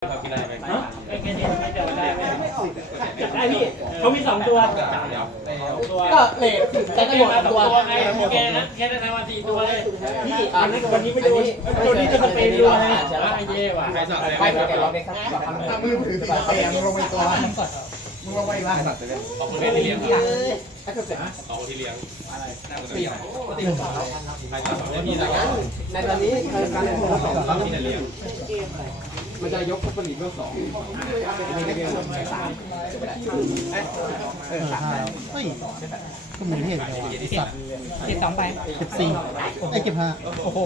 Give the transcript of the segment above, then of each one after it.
เรากินอะไอ้แค่นี้ไม่จะได้พี่เขามีสองตัวก็เลทแต่ก็หมดสองตัวตัวไงแกนะแค่ได้ทำมาสี่ตัวเลยพี่อันนี้วันนี้ไม่โดนตัวนี้จะสเปนด้วยนะไอ้เย่ว่ะใครสับอะไรไปไปแกล็อกเด็กสักสองถ้ามือถือสเปนมึงลงไปตัวมึงลงไปบ้างออกคนที่เลี้ยงเสร็จออกคนที่เลี้ยงน่าจะเลี้ยงใครอะไรนี่ดังนั้นในตอนนี้คือการเล่นตัวสองต้องที่จะเลี้ยง มันจะยกผลิตเรื่องสองในเกมสามเออใช่เฮ้ยก็มีเหตุเลยว่ะสัตว์เจ็ดสองไปเก็บสี่ไอ้ยเก็บห้าโอ้โห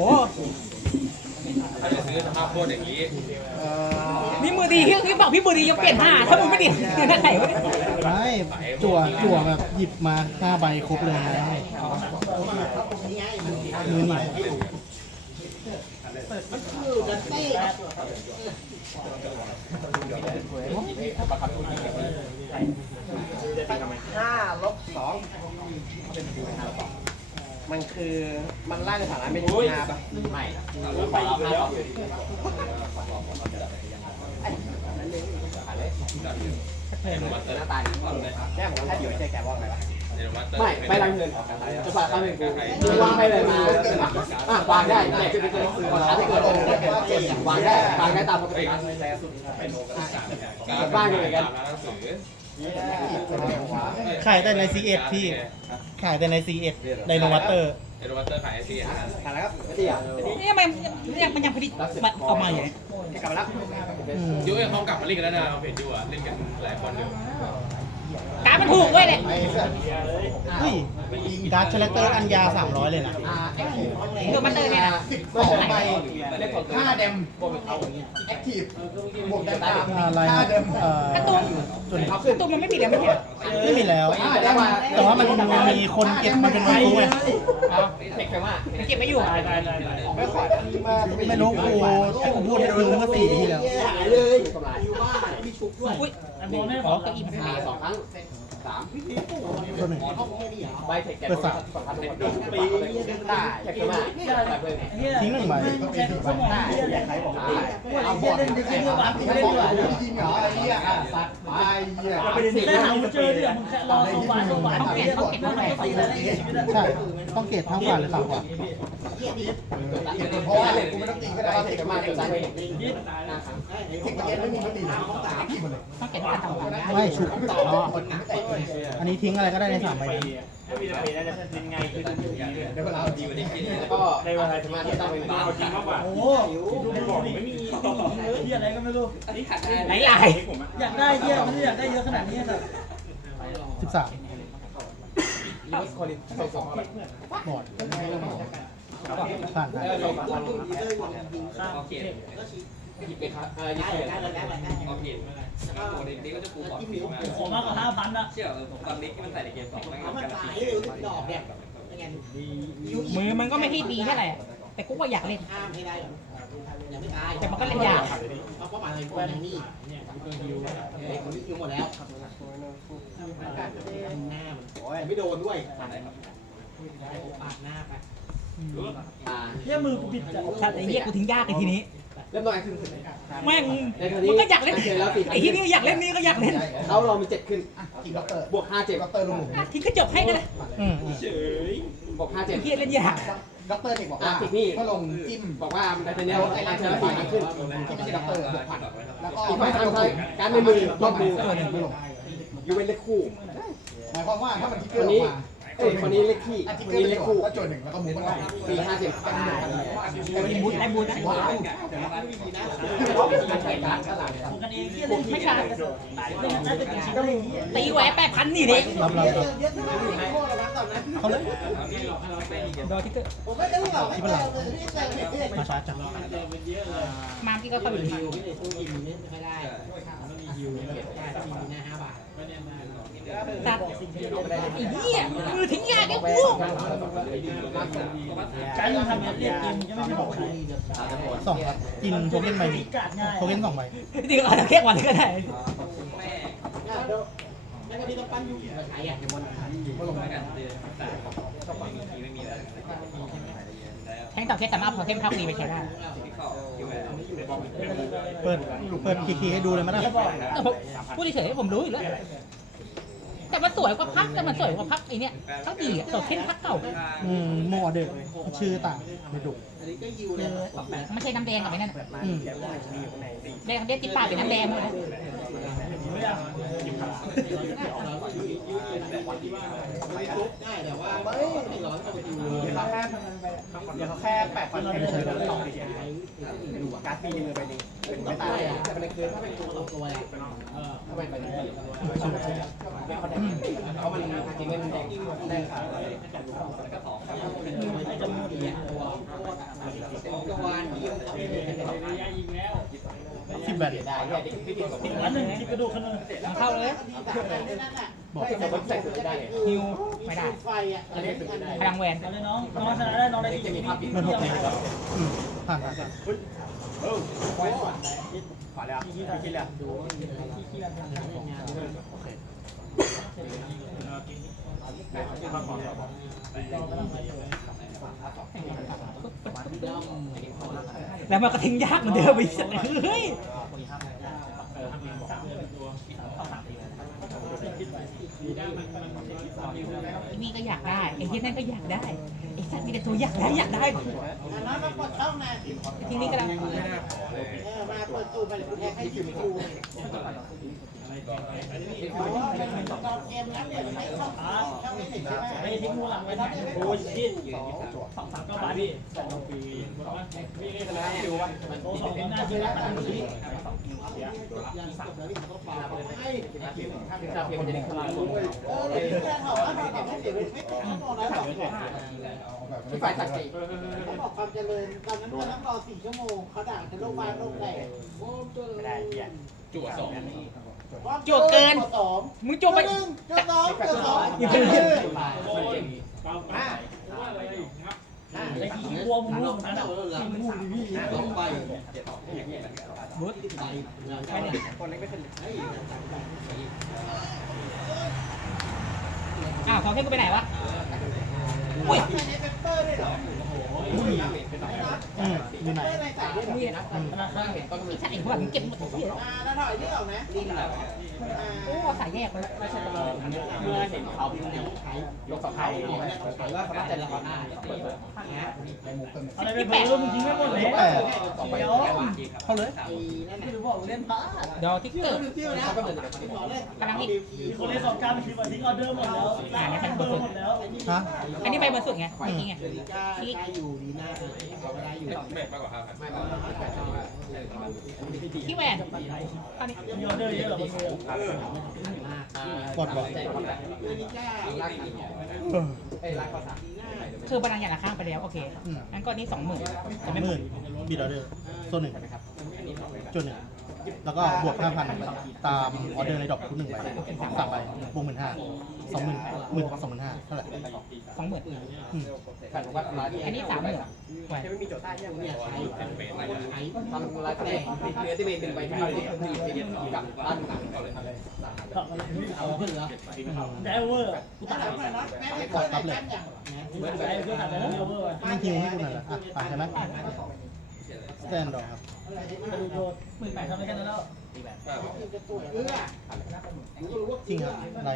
ถ้าจะซื้อสภาพโคตรอย่างนี้นี่มือดีที่ที่บอกพี่มือดียกเปลี่ยนห้าถ้ามึงไม่ดีคือท่าไหนวะเนี่ยไม่จั่วจั่วแบบหยิบมาห้าใบครบเลยนะมือหนีบ ห้าลบสองมันคือมันไล่ในฐานะเป็นห้าป่ะไม่ไปอีกแล้วเดนวัตเตอหร์น้าตายแก้ผมถ้าอยู่ใจแกว่าไงวะเดนวัตเตอร์ ไม่ไปรังเงินจะฝากข้าวเงินกูวางไปเลยมาอะวางได้แต่จะไปเกิดซื้อมาถ้าเกิดวางได้วางได้ตามปกติบ้านเลยกันหนังสือขายแต่ใน C1 พี่ ขายแต่ใน C1 ไดโนวัตเตอร์เดนวัตเตอร์ขายไอซีนะถ่ายแล้วครับที่อะนี่ทำไมมันยังมันยังผลิตมันออกมาอย่างนี้กลับมาแล้วอืมยูเอ้เขากลับมาเล่นกันแล้วนะเราเห็นยูอะเล่นกันหลายคนอยู่ การมันถูกเว้ยเนี่ยเฮ้ยการ์ดชาเลเตอร์อันยา300 เลยนะอ่าแอคทีฟตัวมันเตอร์เนี่ยนะสองใบเล่นของห้าเดมแอคทีฟบวกเดมตามอะไรห้านะเดมเอ่อการ์ตูนตัวนี้การ์ตูนมันไม่มีแล้วไม่ใช่เหรอไม่มีแล้ว ห้าเดมมาแต่ว่ามันมีคนเก็บมันเป็นไม้คุ้งไงเทคไปว่ามันเก็บไว้อยู่ได้ได้ได้ได้ไม่ขออันนี้มาไม่รู้กูที่กูพูดให้รู้เมื่อสี่ปีที่แล้ว หายเลย กำไรอยู่บ้านมีชุบด้วยอุ้ยอันโบนให้อ๋อเก้าอี้มันอ่าสองครั้งสามตัวหนึ่งใบเทคแกสองพันตัวปีได้แค่ว่าแบบเลยทิ้งหนึ่งใบแค่สมองเหี้ยใครบอกเอาบอลเล่นยังไงเนี่ยบ้านตีไม่ได้ด้วยยิงเหรอไอ้เหี้ยอะสัตว์ไปเหี้ยไปเดินได้หาไม่เจอเนี่ยมึงแค่รอโซฟาโซฟาต้องเปลี่ยนต้องเปลี่ยนต้องเปลี่ยนตีแล้วในชีวิตใช่ต้องเกรดทั้งกว่าหรือต่ำ กว่าเพราะว่าเล่นกูไม่ต้องตีก็ได้แล้วเทเทคคมามาเป็เป็นนสาสายยเหตุยี่เทคเกมไม่มีมันตีแอคทีฟหมดเลยต้องเปลี่ยนการทำงานไม่ชุบต่อคนหนักอันนี้ทิ้งอะไรก็ได้ในสามใบนี้ถ้ามีแต่ปีน่าจะเป็นไงคือจะอยู่ดีเลยเดี๋ยวเวลาดีกว่านี้แล้วก็ในเวลาทำงานที่ต้องเป็นบ้าเอาจริงมากกว่าโอ้ดูในบอกไม่มีต่อเหี้ยอะไรก็ไม่รู้ไหนลายอยากได้เหี้ยมันอยากได้เยอะขนาดนี้แต่สิบสามยูสคอลินสองสองบอร์ด ผ่านได้โอเคหยิบไปครับเอ่าหยิบไปโอเคปกตินี่ก็จะปูบอดฟรีมาขอมากกว่าห้าพันอะเชื่อผมตอนนี้ที่มันใส่ในเกมสองมันมันกำลังขายคิดอยู่ดอกเนี่ยมือมันก็ไม่ที่ดีเท่าไหร่แต่กูก็อยากเล่นห้ามไม่ได้แต่มันก็เล่นยากเพราะว่าอะไรพวกนี้คนนี้คิวหมดแล้วหน้ามันไม่โดนด้วยปาดหน้าไป เหี้ยมือกูบิดจัดถ้าไอ้เหี้ยกูทิ้งยากไอ้ทีนี้เริ่มต้นขึ้นแม่งมันก็อยากเล่นไอ้ที่นี่อยากเล่นนี่ก็อยากเล่นเขาเรามีเจ็ดขึ้นกินด็อกเตอร์บวกห้าเจ็ดด็อกเตอร์ลงหลุมทิ้งก็จบให้ก็ได้อืมอืมบวกห้าเจ็ดไอ้เหี้ยเล่นยากด็อกเตอร์เด็กบอกว่าก็ลงจิ้มบอกว่ามันจะเนี้ยไอ้ร้านเชลฟี่ขึ้นที่ไม่ใช่ด็อกเตอร์บวกพันแล้วก็อีกฝ่ายทำไทยการในมือรอบมือตัวหนึ่งไม่ลงยูเวนเลขคู่หมายความว่าถ้ามันทิกเกคอร์นออนี้กมา เอ้ยคนนี้เลขที่ถ้าทิกคนเกอร์นี้เลเลขขคู่คู่ก็โจทย์หนึ่งแล้วก็มูฟมันออกปีห้าเจ็ดกันเดียวกันไอ้บูทไอ้บูทนะว้าวใช้การตลาดของกันเองเหี้ยเล่นไม่ใช่เล่นน่าจะกินชิ้นได้เลยเหี้ยตีแหวนแปดพันนี่ดิรับรับรับเขาเลยดอทิกเกอร์ที่เป็นหลังมาช้าจังมาพี่ก็เข้าไปดูตู้ ยิมนี่ไม่ได้ไม่มีฮิวเก็บได้ที่มีหน้าห้าบาทตัดอ้เหี้ยมือทิ้งยากไอ้กูการมึงทำเนี่ยเรียกเกมจะไม่มีบอกใครสองครับกินโทเค็นใบนี้โทเค็นสองใบจริงๆเราจจะแค่วันก็ได้แล้วก็ที่ต้องปั้นยูมาขายอะก็ลงกันเดือนสามก็ฝั่งทีไม่มีแล้ว แทงต่อเคสสามารถพอเข้มภาคดีไปใช้ได้เปิดเปิดคีย์ให้ดูเลยมั้ยนะ แต่ผมพูดเฉยๆผมรู้อยู่แล้ว แต่มันสวยกว่าพักแต่มันสวยกว่าพักไอเนี้ยพักดีอะต่อเข้มพักเก่าอืมโมเด็กชื่อต่างไม่ดุคือไม่ใช่น้ำแดงกับไอ้นั่นอะอืมแดงเด็ดติดปากเป็นน้ำแดงหมดเลยได้แต่ว่าไม่ร้อนก็ไปดูเดี๋ยวเขาแค่เดี๋ยวเขาแค่แปะฟันเฉยๆต่อไปเฉยๆการ์ดปีนึงเลยไปดิเป็นไม่ตายแต่มันคือถ้าเป็นตัวตัวถ้าเป็นไปได้เพราะมันจริงๆมันแดงแดงขาดสิบแบตได้แค่ดิพี่ติดติดอันหนึ่งที่กระดูกขนึงมันเข้าเลยบอกแต่มันใส่สุดได้ฮิวไม่ได้อันนี้สุดได้พลังแวนเอาเลยน้องน้องชนะได้น้องได้ที่จะมีภาพปิดเงินหกเลยอืมผ่านผ่านขอแล้วคิดแล้วดู แล้วมันก็ทิ้งยากเหมือนเดิมไปสักเฮ้ยไอ้นี่ก็อยากได้ไอ้ที่นั่นก็อยากได้ไอ้สัตว์มีแต่ตัวอยากได้อยากได้น้องมาปิดช่องนะทีนี้กำลังมาเปิดตู้ไปเลยแทนให้ยิงกู เพราะว่าเป็นตอนเกมนั้นเนี่ยไม่ช่องช่องไม่เห็นใช่ไหมไม่ทิ้งมูหลังไม่ได้โอ้ยชิดสองสามก็บาทพี่สองปีพี่เล่นแล้วคิวว่ามันโตสองปีหน้าคิวแล้วตังค์พี่ให้ถ้าเพียงมันจะได้ขึ้นมาเออเลยแค่ถามว่าถามไม่เสียไม่ไม่ต้องรอแล้วหรอกที่ฝ่ายสักดิ์เขาบอกความเจริญตอนนั้นมันต้องรอสี่ชั่วโมงเขาด่าจะโรคบ้านโรคแตกไม่ได้เพี้ยจั่วสอง สองมึงจบไป หนึ่งจุดสองจุดสองมาไอ้ขี้วัวมึงรู้มันอะลงไปบูธคนเล็กไม่ขึ้นอ้าวพอเข้มกูไปไหนวะ อุ้ยในเปเปอร์ด้วยเหรอ อืมอยู่ไหนเปอร์ในใส่ด้วยเหรอนี่นะถ้าเห็นต้องมีไอ้สัตว์เองพวกมึงเก็บหมดทุกที่อ่าแล้วถอยนี่ออกนะอ่าโอ้สายแยกเลยไม่ใช่ตลอดเมื่อเห็นเขาพิมพ์เนี่ยยกสองไทยหรือว่าเขาจะละครหน้าเปิดข้างนี้อะไรเป็นไปรู้มึงทิ้งไม่หมดเลยแปดต่อไปเข้าเลยไม่รู้บอกเล่นพลาดเดี๋ยวทิกเกอร์เที่ยวนะเขาก็เหมือนหมอเลยกำลังอีกมีคนเล่นสองการคิดว่าทิ้งออเดอร์หมดแล้วเบอร์หมดแล้วฮะอันนี้ใบบนสุดไงเมื่อกี้ไงกล้ากล้าอยู่ดีนะเขาไม่ได้อยู่แม่มากกว่าห้าพันที่แหวนตอนนี้มีออเดอร์เยอะหรอมึงกดบอกดีกล้าลากขาเออเอ้ยลากข้อสามคือพลังอย่างละข้างไปแล้วโอเคอืมงั้นก็นี่สองหมื่นจะหไม่หมมื่ดนบิดออเดอร์ส่วนหนึ่งจุดหนึ่ง แล้วก็บวกห้าพันตามออเดอร์ในดอกทุกหนึ่งใบสามใบบวกหมื่นห้าสองหมื่นหมื่นสองหมื่นห้าเท่าไหร่สองหมื่นอืมแผ่นว่าร้านอันนี้สามหมื่นแหวนไม่มีโจทย์ใต้ยังเนี่ยใช้ทำร้านแสดงเนื้อที่เป็นหนึ่งใบที่มีที่มีกับบ้านหนังเอาเลยตอบอะไรนี่เอาขึ้นแล้วไดเวอร์กูตายแม่ไม่เคยได้กันอย่างเหมือนไดเวอร์ตัดแล้วไดเวอร์ไม่ฮิวให้ดูหน่อยละอะไปใช่ไหม สแตนดอร์ครับกระดูกโดดหมื่นแปดทำได้แค่นั้นแล้วจะตัวเอื้อจริงครับไร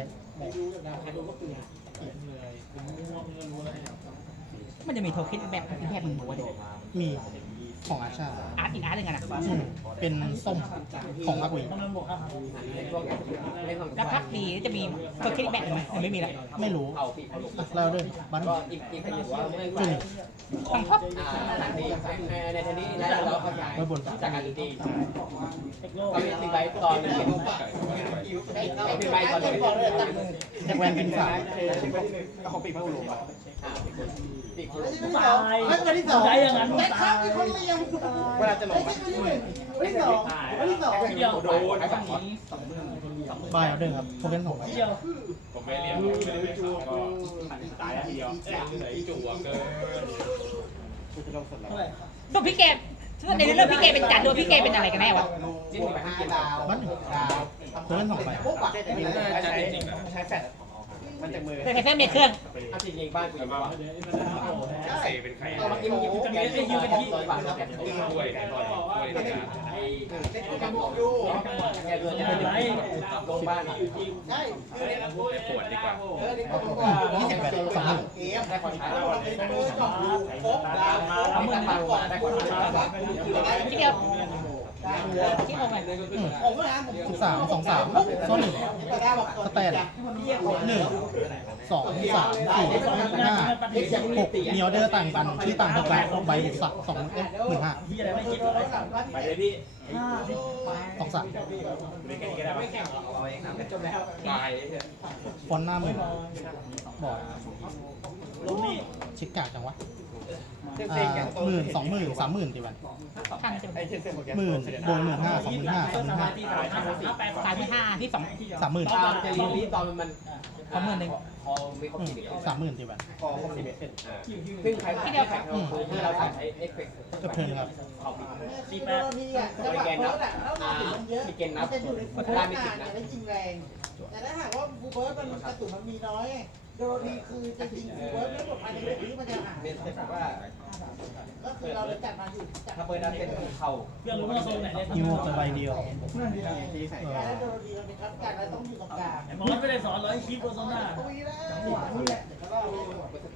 ดูจากดาวใครดูก็เปลี่ยนมันจะมีโทเค็นแบบที่แค่มึงบอกว่าเดี๋ยวมี ของอาชาอาร์ตอีกอาร์ตหนึ่งอะนะอืมเป็นส้มของอากุยต้องนั้นบวกห้าพันเล่นแล้วพักดีจะมีโทเค็นแบบไหมหรือไม่มีแล้วไม่รู้เอาปีเอาลูกอะแล้วด้วยบันก็อีกอีกขยันว่าไม่จุดหนึ่งของท็อปอ่าหนังดีในทีนี้แล้วเราขยายจากการดีเทคโลเขาเป็นสิบใบตอนเป็นไอ้เราเป็นใบตอนนี้บอกเลยตั้งแจ็คแวนกินสามของปีพระอุลุอะปีพระอุลุที่ สองแล้ววันที่สองได้อย่างนั้นไอ้ครับที่คนเลี้ยงเวลาจะลงไอ้ที่หนึ่งวันที่สองวันที่สองเดียวโดนไอ้ฝั่งนี้บายเอาเด้งครับโทเค็นสองใบเดียวผมไม่เรียนไม่ได้เรียนก็ตายทีเดียวจั่วเกินเท่าไหร่ตัวพี่เกมในเรื่องพี่เกมเป็นจัดตัวพี่เกมเป็นอะไรกันแน่วะจิ้มไปให้กินดาวบันหนึ่งโทเค็นสองใบปุ๊บอะจัดจริงๆนะใช้แฟลช มันจากมือแต่แค่มีเครื่องเอาจริงๆบ้านกูอยู่บ้านเซเป็นใครเอามากินกินกินแกยืมเป็นที่ต่อยแกด้วยด้วยด้วยด้วยกันบอกอยู่แกเดินจะเป็นไรลงบ้านใช่ปวดดีกว่าเออนี่ก็บอกว่ายี่สิบแปดสองหมื่นเกมได้คนใช้เราเป็นเบอร์กับดูโป๊กดาวเอาเงินมาก่อนได้คนใช้ทีเดียว สิบสามสองสามโซนหนึ่งแต่ได้บอกสแตนหนึ่งสองสามสี่ห้าหกมีออเดอร์ต่างกันชื่อต่างกันใบสักสองหมื่นห้าพี่อะไรไม่คิดเลยไปเลยพี่สองสามเป็นแค่นี้ก็ได้ไม่แข่งหรอจบแล้วตายฟอนหน้าหมื่นบอกลงนี่ชิคกาจังวะ อ่าหมื่นสองหมื่นสามหมื่นดีวันทันจะไอ้เช่นเส้นโปรแกรมหมื่นโบนหมื่นห้าสองหมื่นห้าสามหมื่นห้าที่สามห้าสี่แปดสามที่ห้าที่สองสามหมื่นตอนจะรีลีตอนมันสองหมื่นหนึ่งพอมีครบอืมสิบสามหมื่นดีวันพอครบสิบเอ็ดซึ่งใครที่แข่งคือเราใช้เอฟเฟกต์เกือบเทิร์นครับสี่แปดทีอะจะแบบเบิร์ดอะแล้วเราถึงมันเยอะมันจะอยู่ในฟูเบิร์ดนานเนี่ยได้จริงแรงแต่ถ้าหากว่าฟูเบิร์ดมันกระตุกมันมีน้อย โดนีคือจะยิงเบิร์ดไม่หมดภายในเดือนนี้มันจะหายเป็นแบบว่าก็คือเราเลยจัดมาอยู่จัดถ้าเปิดได้เป็นเข่าเพื่อนรู้ว่าโซนไหนเนี่ยฮิวจะใบเดียวที่ใส่เอแล้วโดนีเราเป็นทัพการแล้วต้องอยู่ตรงกลางไอ้มอสไม่ได้สอนร้อยคลิปโซน่าตุยแล้วนี่แหละแล้วก็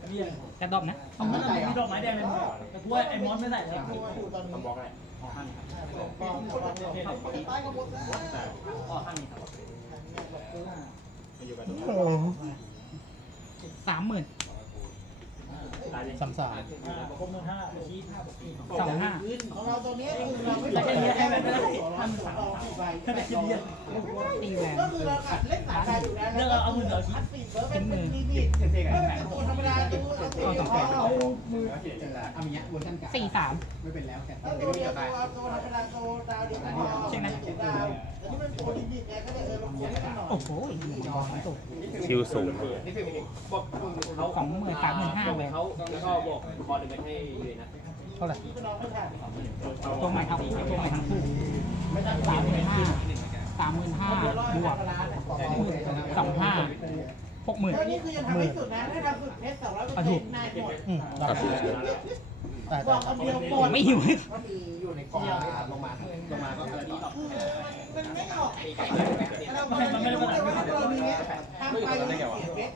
เนี่ยกระดอบนะเอามันอะไรมีดอกไม้แดงเลยมึงแต่กูว่าไอ้มอสไม่ใส่แล้วตัวอยู่ตอนนี้บอกอะไรปองปองใต้กระบอกแล้ว สามหมื่นตายเลยสามสามครบหมื่นห้าชี้ห้าสองห้าของเราตัวนี้คือเราไม่ได้แค่ไม่ได้ทำสองใบแค่แต่คิดเดียวตีแหวนก็คือเราอัดเล่นสายการอยู่นะแล้วก็เอามือเหนือคิดปิดเบอร์เป็นเป็นลิมิตเซ็งก็กันเป็นตัวธรรมดาดู เอาตัวเอามืออามิยะเวอร์ชันเก่าสี่สามไม่เป็นแล้วแค่เอาตัวดียวตัวธรรมดาตัวดาวเดียใช่ไหมดาวแต่นี่มันตัวลิมิตไงก็เลยเออลงทุนให้มันหน่อยโอ้โหสองตัวชิวสูงนี่คือบอกเขาสองหมื่นสามหมื่นห้าแหวนเขาแล้วก็บอกคอหนึ่งไปให้เลยนะเท่าไหร่ที่น้องไม่ทันตัวใหม่ครับตัวใหม่ทั้งคู่สามหมื่นห้าสามหมื่นห้าบวก หกหมื่น ก็นี่คือยังทำไม่สุดนะ ถ้าทำสุดเพชรสองร้อยเปอร์เซ็นต์นายหมดอืมรับแต่บแต่อกคำเดียวหมดไม่หิวก็มีอยู่ในกล่องลงมาลงมาก็อะไรต่อมันไม่ออกเราไม่รู้เลยว่าตัวนี้ทำไปเสียเพชร